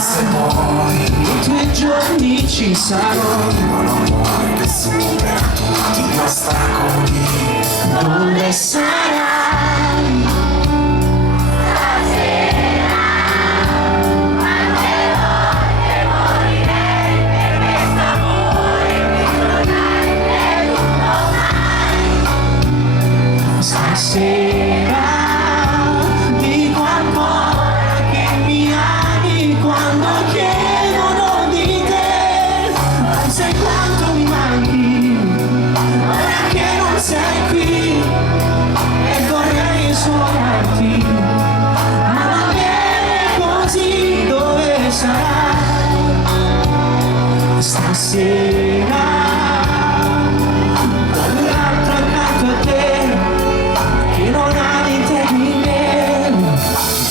Se poi i tuoi giorni ci sarò, un amore che supera tutti gli ostacoli. dove sarai? Stasera, quante volte morirei per questo amore che non hai creduto mai. Stasera di qualcosa che mi ami quando chiedono di te, non sai quanto mi manchi, ora che non sei qui, e vorrei suonarti, ma va bene così, dove sarai? Stasera con l'altro accanto a te, che non ha di te di me.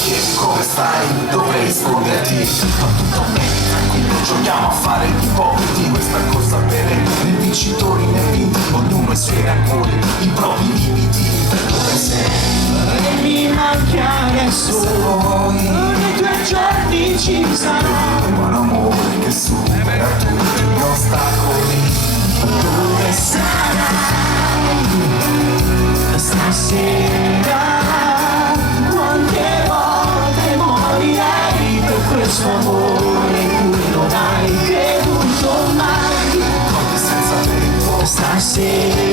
Chiedi come stai, dovrei risponderti ma tutto bene, tranquillo, giochiamo a fare gli ipocriti. Questa corsa per né vincitori né vinti, ognuno i suoi rancori, i propri limiti. Dove sei? E mi manchi adesso, Se vuoi nei tuoi giorni ci sarò, un amore che supera tutti gli ostacoli. dove sarai? Stasera quante volte morirei per questo amore in cui non hai creduto mai. Notte senza tempo, Stasera